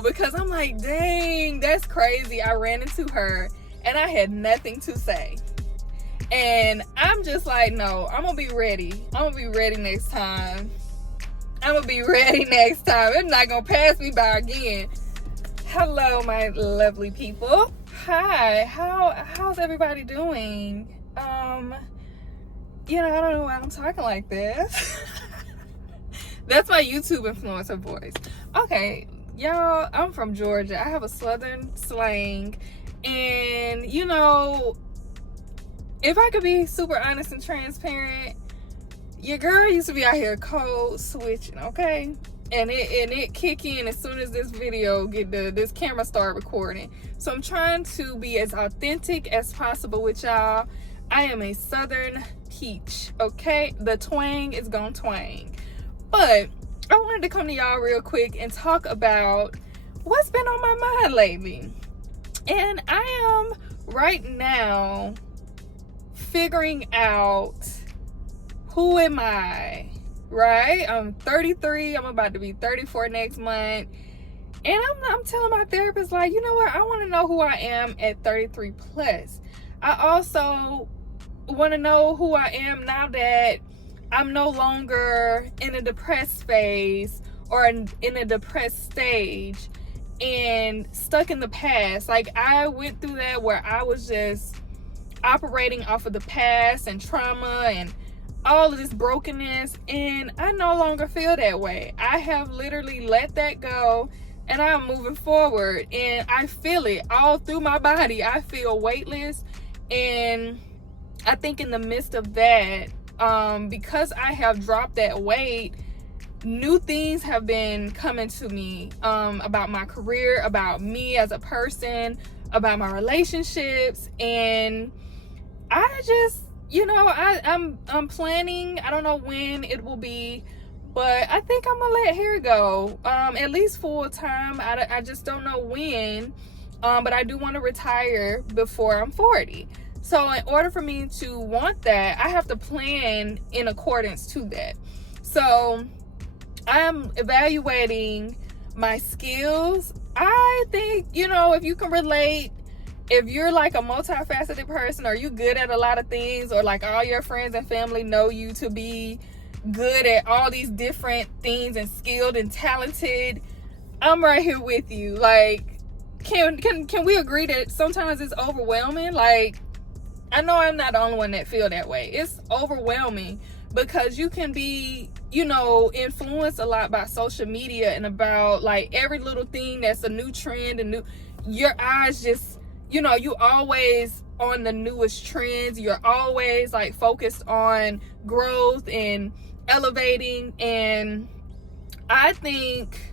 though, because I'm like, dang, that's crazy. I ran into her and I had nothing to say. And I'm just like, no, I'm gonna be ready. I'm gonna be ready next time. It's not gonna pass me by again. Hello, my lovely people. Hi, how's everybody doing? I don't know why I'm talking like this. That's my YouTube influencer voice. Okay, y'all, I'm from Georgia. I have a southern slang. And, if I could be super honest and transparent, your girl used to be out here code switching, okay? And it kick in as soon as this video this camera start recording. So I'm trying to be as authentic as possible with y'all. I am a southern peach, okay? The twang is gonna twang. But I wanted to come to y'all real quick and talk about what's been on my mind lately. And I am right now figuring out, who am I, right? I'm 33. I'm about to be 34 next month. And I'm telling my therapist, like, you know what? I want to know who I am at 33 plus. I also want to know who I am now that I'm no longer in a depressed phase or in a depressed stage and stuck in the past. Like, I went through that where I was just operating off of the past and trauma and all of this brokenness, and I no longer feel that way. I have literally let that go, and I'm moving forward, and I feel it all through my body. I feel weightless, and I think in the midst of that, because I have dropped that weight, new things have been coming to me, about my career, about me as a person, about my relationships, and I just, I'm planning. I don't know when it will be, but I think I'm gonna let hair go, at least full time. I just don't know when, but I do want to retire before I'm 40. So in order for me to want that, I have to plan in accordance to that. So I'm evaluating my skills. I think, if you can relate, if you're like a multifaceted person, or you good at a lot of things, or like all your friends and family know you to be good at all these different things and skilled and talented, I'm right here with you. Like, can we agree that sometimes it's overwhelming? Like, I know I'm not the only one that feel that way. It's overwhelming because you can be, influenced a lot by social media and about like every little thing that's a new trend and your eyes just, you always on the newest trends. You're always like focused on growth and elevating. And I think,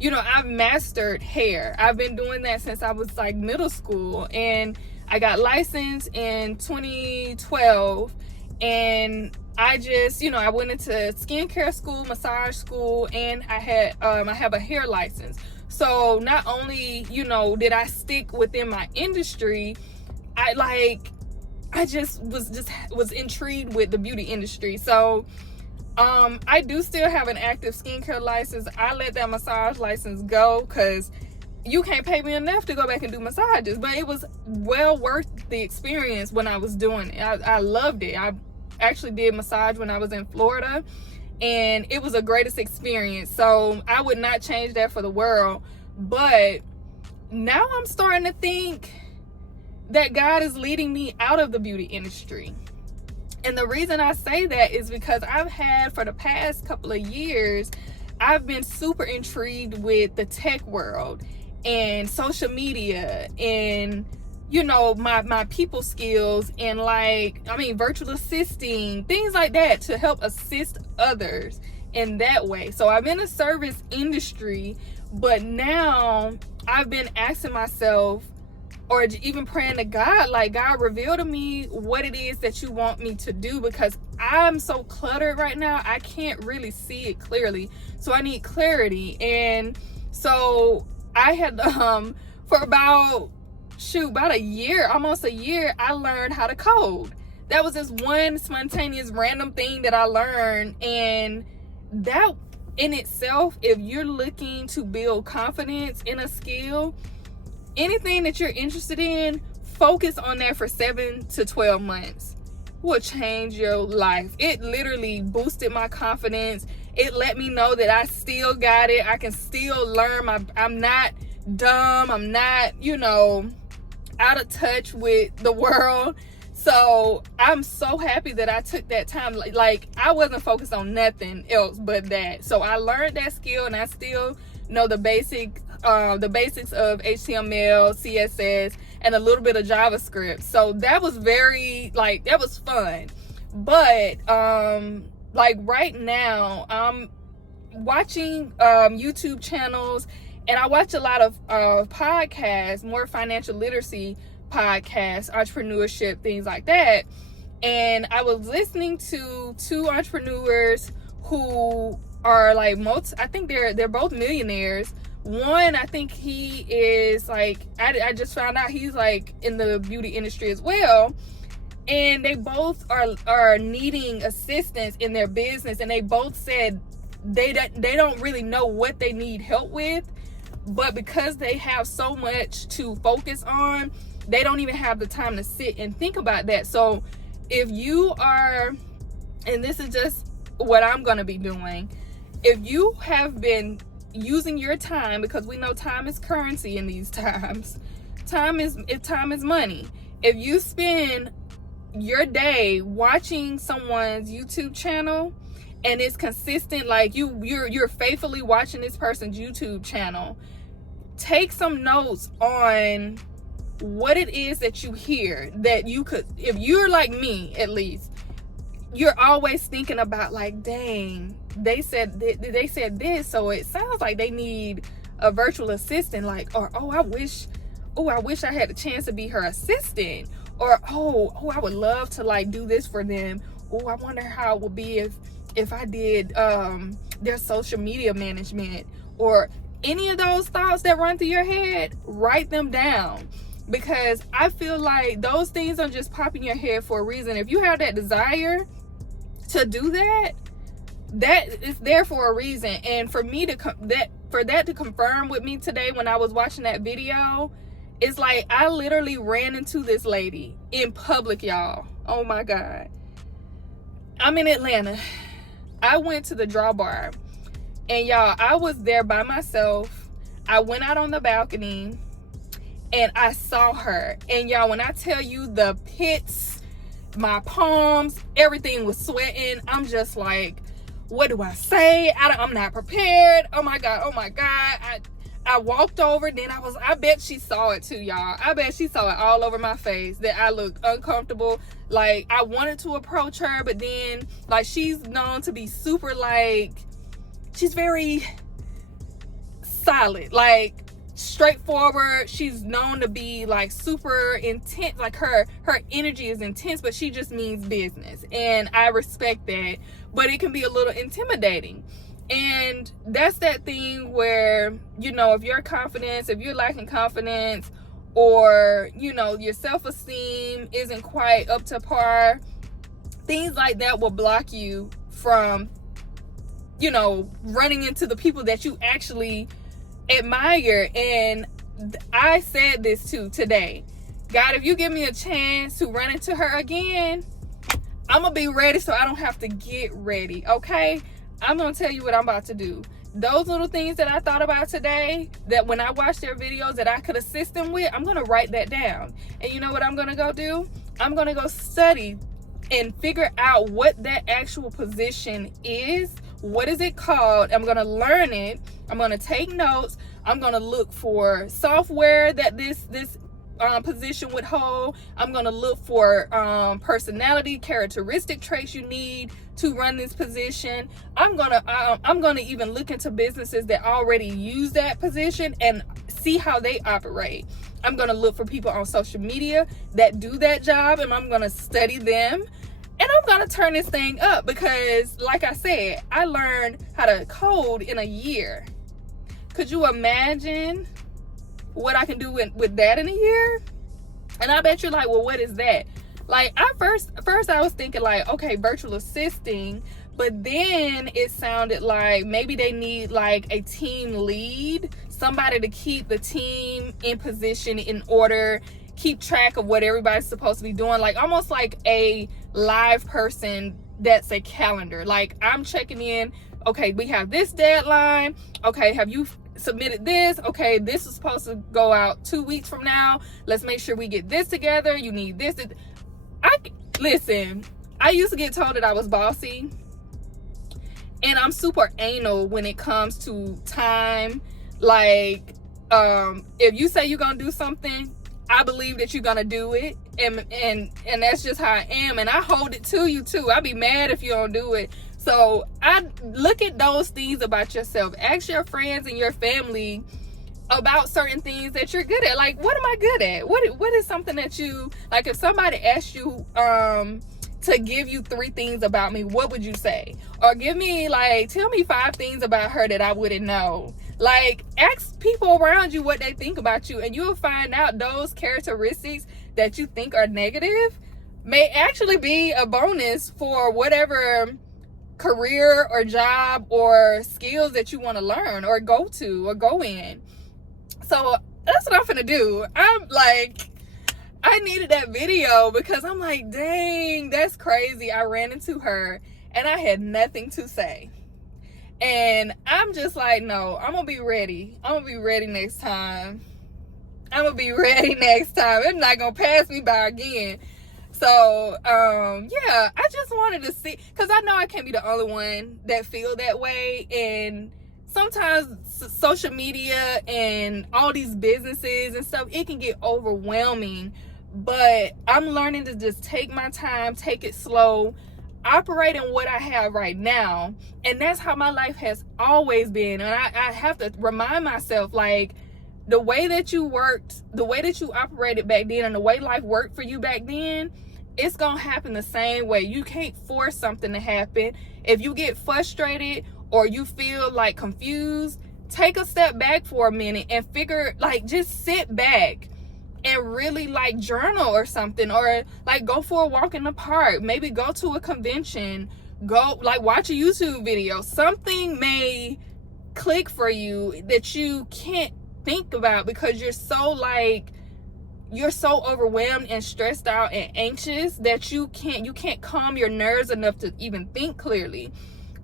I've mastered hair. I've been doing that since I was like middle school, and I got licensed in 2012, and I just, I went into skincare school, massage school, and I have a hair license. So not only, did I stick within my industry, I just was intrigued with the beauty industry. So I do still have an active skincare license. I let that massage license go because you can't pay me enough to go back and do massages, but it was well worth the experience when I was doing it. I loved it. I actually did massage when I was in Florida, and it was the greatest experience. So I would not change that for the world. But now I'm starting to think that God is leading me out of the beauty industry. And the reason I say that is because I've had, for the past couple of years, I've been super intrigued with the tech world and social media and, my people skills and virtual assisting, things like that, to help assist others in that way. So I'm in a service industry, but now I've been asking myself, or even praying to God, like, God, reveal to me what it is that you want me to do, because I'm so cluttered right now. I can't really see it clearly. So I need clarity. And so I had, for about a year, almost a year, I learned how to code. That was just one spontaneous random thing that I learned. And that in itself, if you're looking to build confidence in a skill, anything that you're interested in, focus on that for 7 to 12 months. Will change your life. It literally boosted my confidence. It let me know that I still got it. I can still learn. I'm not dumb. I'm not, out of touch with the world. So I'm so happy that I took that time. Like I wasn't focused on nothing else but that. So I learned that skill, and I still know the basics of HTML, CSS, and a little bit of JavaScript. So that was that was fun. But right now I'm watching YouTube channels, and I watch a lot of podcasts, more financial literacy podcasts, entrepreneurship, things like that. And I was listening to 2 entrepreneurs who are I think they're both millionaires. One, I think he is I just found out he's in the beauty industry as well. And they both are needing assistance in their business, and they both said they don't really know what they need help with, but because they have so much to focus on, they don't even have the time to sit and think about that. So if you are, and this is just what I'm going to be doing, if you have been using your time, because we know time is currency in these times, time is money. If you spend your day watching someone's YouTube channel and it's consistent, you're faithfully watching this person's YouTube channel, take some notes on what it is that you hear that you could, if you're like me at least, you're always thinking about dang, they said this, so it sounds like they need a virtual assistant, I wish I had a chance to be her assistant, or I would love to do this for them. I wonder how it would be if I did their social media management, or any of those thoughts that run through your head. Write them down, because I feel like those things don't just pop in your head for a reason. If you have that desire to do that, that is there for a reason. And for me for that to confirm with me today when I was watching that video, it's I literally ran into this lady in public, y'all. Oh my God. I'm in Atlanta. I went to the Draw Bar, and y'all, I was there by myself. I went out on the balcony and I saw her. And y'all, when I tell you the pits, my palms, everything was sweating. I'm just what do I say? I'm not prepared. Oh my God. I walked over, then I bet she saw it too, y'all. I bet she saw it all over my face that I looked uncomfortable. I wanted to approach her, but then she's known to be super she's very solid, straightforward. She's known to be super intense. Her energy is intense, but she just means business, and I respect that. But it can be a little intimidating. And that's that thing where, if you're lacking confidence, or, your self-esteem isn't quite up to par, things like that will block you from, running into the people that you actually admire. And I said this too today. God, if you give me a chance to run into her again, I'm going to be ready so I don't have to get ready, okay? I'm going to tell you what I'm about to do. Those little things that I thought about today, that when I watch their videos that I could assist them with, I'm going to write that down. And you know what I'm going to go do? I'm going to go study and figure out what that actual position is. What is it called? I'm going to learn it. I'm going to take notes. I'm going to look for software that this position would hold. I'm going to look for personality characteristic traits you need to run this position. I'm going to even look into businesses that already use that position and see how they operate. I'm going to look for people on social media that do that job, and I'm going to study them. And I'm going to turn this thing up, because like I said, I learned how to code in a year. Could you imagine what I can do with that in a year? And I bet you're well, what is that? First I was thinking okay, virtual assisting, But then it sounded like maybe they need like a team lead, somebody to keep the team in position in order, keep track of what everybody's supposed to be doing, like almost like a live person that's a calendar. Like I'm checking in, okay, we have this deadline, okay, have you submitted this, okay, this is supposed to go out 2 weeks from now, let's make sure we get this together, you need this. Listen, I used to get told that I was bossy, and I'm super anal when it comes to time. Like if you say you're gonna do something, I believe that you're gonna do it, and that's just how I am, and I hold it to you too. I'd be mad if you don't do it. So I look at those things about yourself. Ask your friends and your family about certain things that you're good at. Like, what am I good at? What is something that you like? If somebody asked you to give you 3 things about me, what would you say? Or tell me 5 things about her that I wouldn't know. Like, ask people around you what they think about you, and you'll find out those characteristics that you think are negative may actually be a bonus for whatever career or job or skills that you want to learn or go in. So that's what I'm gonna do. I needed that video because I'm like, dang, that's crazy. I ran into her and I had nothing to say. And I'm just like, no, I'm gonna be ready. I'm gonna be ready next time. It's not gonna pass me by again. So, yeah, I just wanted to see, because I know I can't be the only one that feel that way. And sometimes social media and all these businesses and stuff, it can get overwhelming. But I'm learning to just take my time, take it slow, operate in what I have right now. And that's how my life has always been. And I have to remind myself, like, the way that you worked, the way that you operated back then, and the way life worked for you back then, it's gonna happen the same way. You can't force something to happen. If you get frustrated or you feel like confused, take a step back for a minute and just sit back and really like journal or something, or like go for a walk in the park, maybe go to a convention, go like watch a YouTube video. Something may click for you that you can't think about because you're so overwhelmed and stressed out and anxious that you can't calm your nerves enough to even think clearly.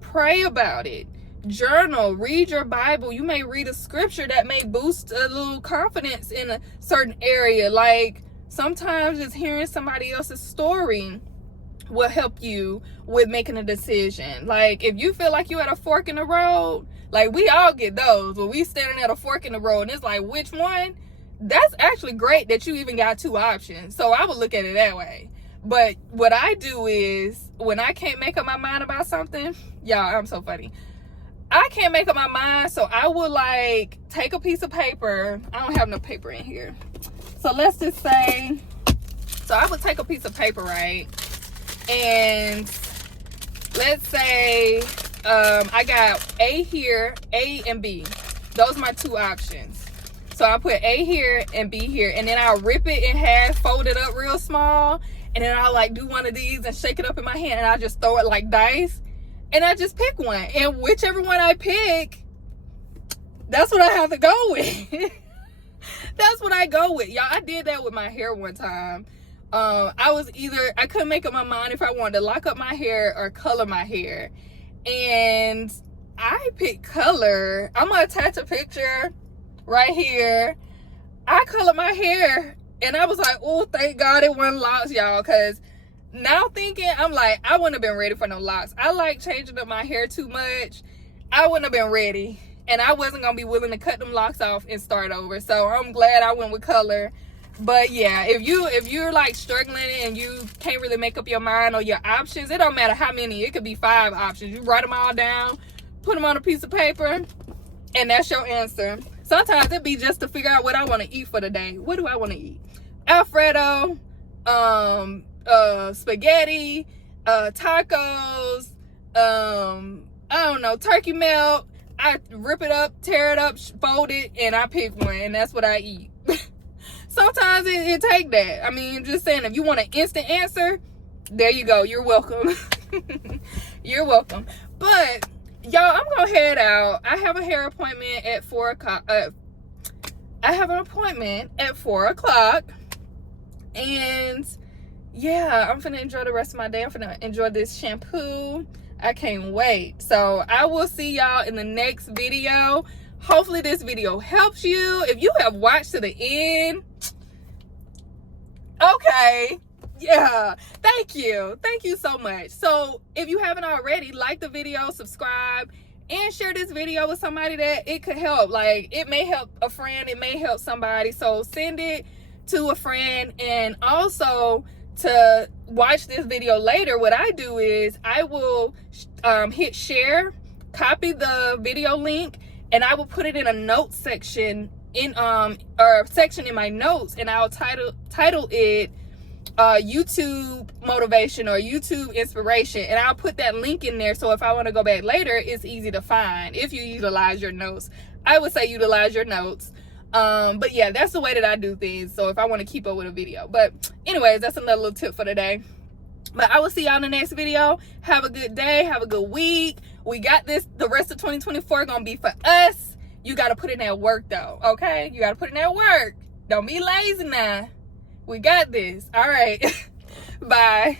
Pray about it. Journal, read your Bible. You may read a scripture that may boost a little confidence in a certain area. Like, sometimes just hearing somebody else's story will help you with making a decision. Like, if you feel like you're at a fork in the road, like we all get those when we standing at a fork in the road and it's like, which one? That's actually great that you even got 2 options. So I would look at it that way. But what I do is, when I can't make up my mind about something, y'all, I'm so funny. I can't make up my mind, so I will like take a piece of paper. I don't have no paper in here. So let's just say, so I would take a piece of paper, right? And let's say I got A here, A and B. Those are my 2 options. So I put A here and B here, and then I'll rip it in half, fold it up real small, and then I'll like do one of these and shake it up in my hand, and I'll just throw it like dice. And I just pick one. And whichever one I pick, that's what I have to go with. That's what I go with. Y'all, I did that with my hair one time. I couldn't make up my mind if I wanted to lock up my hair or color my hair. And I picked color. I'm going to attach a picture right here. I colored my hair. And I was like, oh, thank God it wasn't locks, y'all. Because now thinking, I'm like, I wouldn't have been ready for no locks. I like changing up my hair too much. I wouldn't have been ready. And I wasn't going to be willing to cut them locks off and start over. So I'm glad I went with color. But yeah, if you're like struggling and you can't really make up your mind or your options, it don't matter how many. It could be 5 options. You write them all down, put them on a piece of paper, and that's your answer. Sometimes it be just to figure out what I want to eat for the day. What do I want to eat? Alfredo, spaghetti, tacos, I don't know, turkey melt. I rip it up, tear it up, fold it, and I pick one, and that's what I eat. Sometimes it take that. I mean, just saying, if you want an instant answer, there you go. You're welcome. You're welcome. But y'all, I'm gonna head out. I have a hair appointment at 4 o'clock. I have an appointment at 4 o'clock. And yeah, I'm finna enjoy the rest of my day. I'm finna enjoy this shampoo. I can't wait. So I will see y'all in the next video. Hopefully this video helps you. If you have watched to the end, okay, yeah, thank you so much. So if you haven't already, like the video, subscribe, and share this video with somebody that it could help. Like, it may help a friend, it may help somebody. So send it to a friend. And also, to watch this video later, what I do is I will hit share, copy the video link, and I will put it in a notes section in or section in my notes, and I'll title it YouTube motivation or YouTube inspiration, and I'll put that link in there, so if I want to go back later, it's easy to find. If you utilize your notes, I would say utilize your notes. But yeah, that's the way that I do things, so if I want to keep up with a video. But anyways, that's another little tip for today. But I will see y'all in the next video. Have a good day, have a good week. We got this. The rest of 2024 gonna be for us. You gotta put in that work though, okay? You gotta put in that work. Don't be lazy now. We got this. All right. Bye.